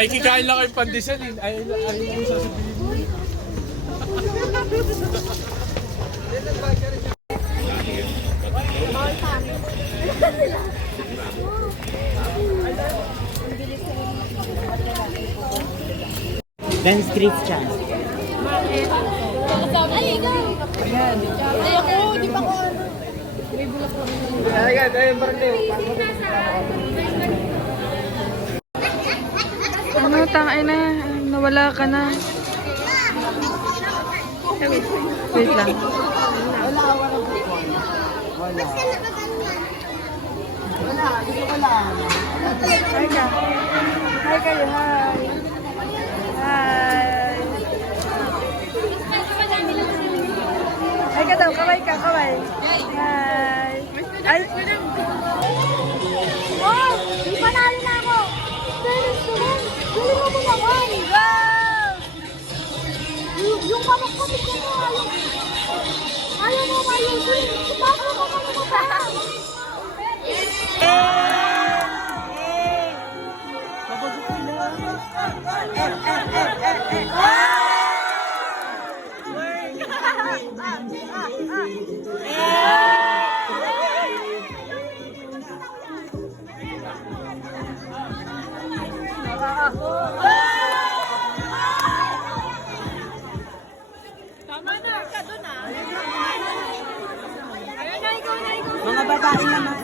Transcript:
Makikikain lang kayo pandesal eh. Ay lang sasabihin mo. Dan street siya. Ay, ikaw! Ay, ako, di ba ko ano? May bulak ko. Ano, tangay na. Nawala ka na. Wait lang. Hi ka. Hi kayo, hi. Hi. Hi ka daw, kaway ka, kaway. Hi. Ay, Oh! Di panalo na ako! Dennis, Dennis! Galing mo mo naman! Wow! Yung pamakapit ko mo, ayaw mo mayusin! Sumasa mo kami mo pa! Mga babae naman.